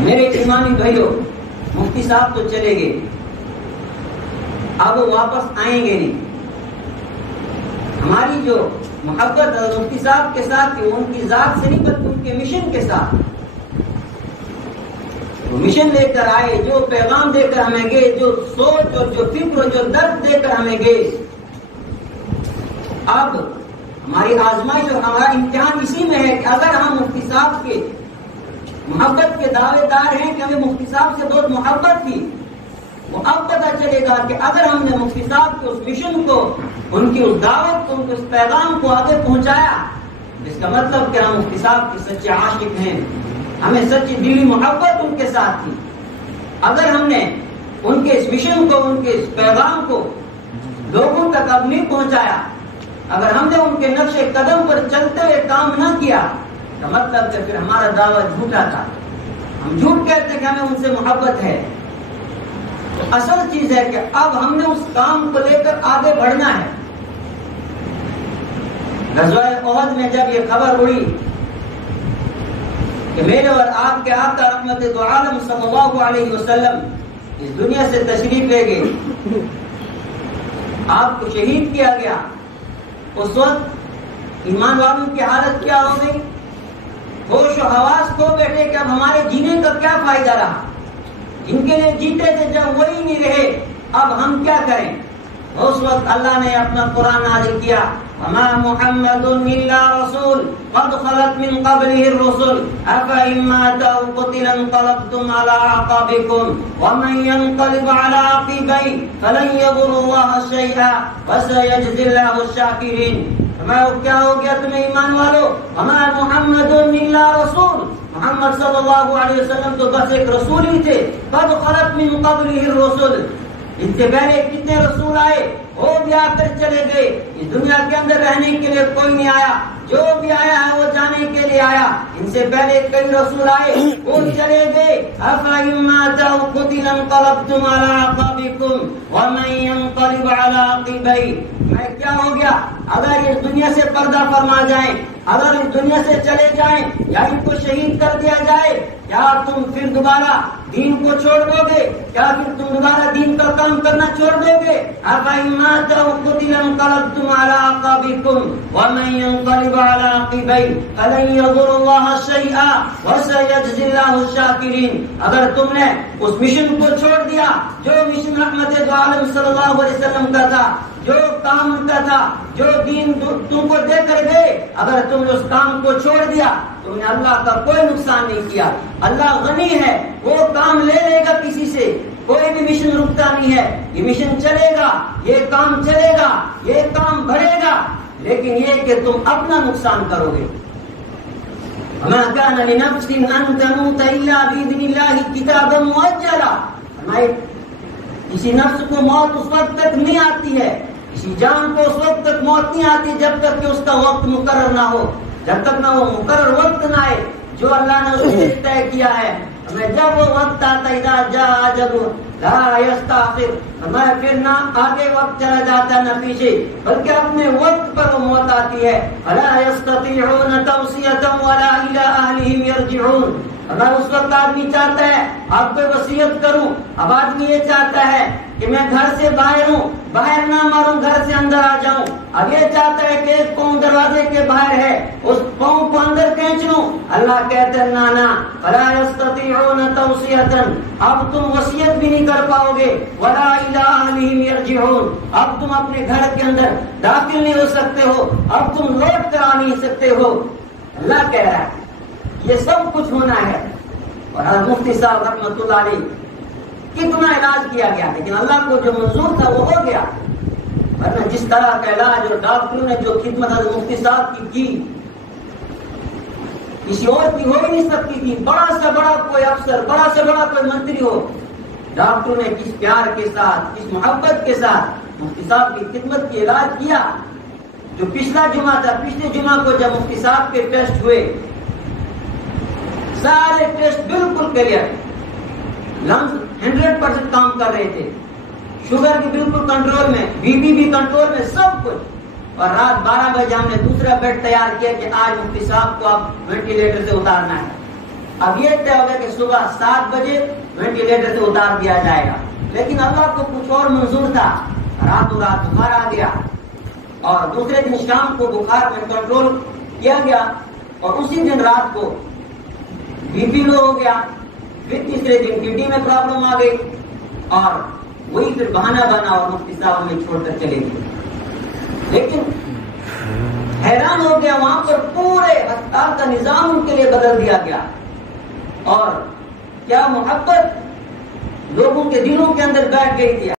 میرے ایمانی بھائیوں، مفتی صاحب تو چلے گئے، اب وہ واپس آئیں گے نہیں۔ ہماری جو محبت مفتی صاحب کے ساتھ تھی، ان کی ذات سے نہیں بلکہ ان کے مشن کے ساتھ۔ وہ مشن لے کر آئے، جو پیغام دے کر ہمیں گئے، جو سوچ اور جو فکر اور جو درد دے کر ہمیں گئے۔ اب ہماری آزمائش اور ہمارا امتحان اسی میں ہے کہ اگر ہم مفتی صاحب کے محبت کے دعوے دار ہیں کہ ہمیں مفتی صاحب سے بہت محبت تھی، وہ اب پتہ چلے گا کہ اگر ہم نے مفتی صاحب کے اس مشن کو، ان کی اس دعوت کو، ان کے اس پیغام کو آگے پہنچایا، جس کا مطلب کہ ہم مفتی صاحب کے سچے عاشق ہیں، ہمیں سچی دلی محبت ان کے ساتھ تھی۔ اگر ہم نے ان کے اس مشن کو، ان کے اس پیغام کو لوگوں تک اب نہیں پہنچایا، اگر ہم نے ان کے نقش قدم پر چلتے ہوئے کام نہ کیا، تو مطلب کہ پھر ہمارا دعویٰ جھوٹا تھا۔ ہم جھوٹ کہتے ہیں کہ ہمیں ان سے محبت ہے۔ تو اصل چیز ہے کہ اب ہم نے اس کام کو لے کر آگے بڑھنا ہے۔ غزوہ احد میں جب یہ خبر اڑی کہ میرے اور آپ کے آقا رحمت دو عالم صلی اللہ علیہ وسلم اس دنیا سے تشریف لے گئے، آپ کو شہید کیا گیا، اس وقت ایمان والوں کی حالت کیا ہو گئی؟ ہوش و حواس کھو بیٹھے کہ اب ہمارے جینے کا کیا فائدہ رہا؟ جن کے لیے جیتے تھے جب وہی نہیں رہے، اب ہم کیا کریں؟ اس وقت اللہ نے اپنا قرآن نازل کیا، وما محمد الا رسول قد خلت من قبله الرسل افإن مات أو قتل انقلبتم على أعقابكم ومن ينقلب على عقبيه فلن يضر الله شيئا وسيجزي الله الشاكرين۔ کیا ہو گیا تمہیں ایمان والو؟ وما محمد الا رسول، محمد صلی اللہ علیہ وسلم تو بس ایک رسول ہی تھے۔ قد خلت من قبله الرسل، ان سے پہلے کتنے رسول آئے، وہ بھی آ کر چلے گئے۔ اس دنیا کے اندر رہنے کے لیے کوئی نہیں آیا، جو بھی آیا ہے وہ جانے کے لیے آیا۔ ان سے پہلے کئی رسول آئے، وہ چلے گئے۔ أَفَإِن مَّاتَ أَوْ قُتِلَ انقلبتم على أعقابكم ومن ينقلب على عقبيه۔ میں کیا ہو گیا اگر اس دنیا سے پردہ فرما جائیں، اگر اس دنیا سے چلے جائیں یا ان کو شہید کر دیا جائے، کیا تم پھر دوبارہ دین کو چھوڑ دو گے؟ کیا پھر تم دوبارہ دین کا کام کرنا چھوڑ دو گے؟ أَفَإِن مَّاتَ أَوْ قُتِلَ انقلبتم على أعقابكم ومن ينقلب على عقبيه فلن يضر الله شيئا وسيجزي الله الشاكرين۔ اگر تم نے اس مشن کو چھوڑ دیا، جو مشن رحمت دو عالم صلی اللہ علیہ وسلم کا تھا، جو کام ان کا تھا، جو دین تم کو دے کر گئے، اگر تم نے اس کام کو چھوڑ دیا، تم نے اللہ کا کوئی نقصان نہیں کیا۔ اللہ غنی ہے، وہ کام لے لے گا کسی سے، کوئی بھی مشن رکتا نہیں ہے۔ یہ مشن چلے گا، یہ کام چلے گا، یہ کام بڑھے گا، لیکن یہ کہ تم اپنا نقصان کرو گے۔ وما كان لنفس ان تموت الا باذن الله كتابا مؤجلا، کسی نفس کو موت اس وقت تک نہیں آتی ہے، کسی جان کو اس وقت تک موت نہیں آتی جب تک کہ اس کا وقت مقرر نہ ہو، جب تک نہ وہ مقرر وقت نہ آئے جو اللہ نے اس سے طے کیا ہے۔ ہمیں جب وہ وقت آتا ہے، اذا جاء اجل لا يستأخر، ہمیں پھر نہ آگے وقت چلا جاتا ہے نہ پیچھے، بلکہ اپنے وقت پر وہ موت آتی ہے۔ فلا يستطيعون توصية ولا إلى أهلهم يرجعون۔ اگر اس وقت آدمی چاہتا ہے آپ کو وصیت کروں، اب آدمی یہ چاہتا ہے کہ میں گھر سے باہر ہوں، باہر نہ ماروں، گھر سے اندر آ جاؤں، اب یہ چاہتا ہے کہ ایک پاؤں دروازے کے باہر ہے، اس پاؤں کو اندر کھینچ لوں۔ اللہ کہتے ہیں نا فلا يستطيعون توصية، اب تم وصیت بھی نہیں کر پاؤ گے، ولا إلى أهلهم يرجعون، اب تم اپنے گھر کے اندر داخل نہیں ہو سکتے ہو، اب تم لوٹ کر آ نہیں سکتے ہو۔ اللہ کہہ رہا ہے یہ سب کچھ ہونا ہے۔ اور مفتی صاحب رحمۃ اللہ علیہ کتنا علاج کیا گیا، لیکن اللہ کو جو منظور تھا وہ ہو گیا، ورنہ جس طرح کا علاج اور ڈاکٹروں نے جو خدمت حضرت مفتی صاحب کی کسی اور کی ہو ہی نہیں سکتی تھی۔ بڑا سے بڑا کوئی افسر، بڑا سے بڑا کوئی منتری ہو، ڈاکٹروں نے کس پیار کے ساتھ، کس محبت کے ساتھ مفتی صاحب کی خدمت کی علاج کیا۔ جو پچھلا جمعہ تھا، پچھلے جمعہ کو جب مفتی صاحب کے ٹیسٹ ہوئے، سارے ٹیسٹ بالکل کلیئر، لنگز 100% کام کر رہے تھے، شوگر بھی بالکل کنٹرول میں، بی پی بھی کنٹرول میں، سب کچھ۔ اور رات 12 بجے ہم نے دوسرا بیڈ تیار کیا کہ آج مفتی صاحب کو اب وینٹیلیٹر سے اتارنا ہے۔ اب یہ طے ہو گیا کہ صبح 7 بجے وینٹیلیٹر سے اتار دیا جائے گا، لیکن اللہ کو کچھ اور منظور تھا، راتوں رات بخار آ گیا اور دوسرے دن شام کو بخار میں کنٹرول کیا گیا اور اسی دن رات کو بی پی لو ہو گیا، پھر تیسرے دن کڈنی میں پرابلم آ گئی اور وہی پھر بہانہ بنا اور مفتی صاحب ہمیں چھوڑ کر چلے گئے۔ لیکن حیران ہو گیا، وہاں پر پورے ہسپتال کا نظام ان کے لیے بدل دیا گیا اور کیا محبت لوگوں کے دلوں کے اندر بیٹھ گئی تھی۔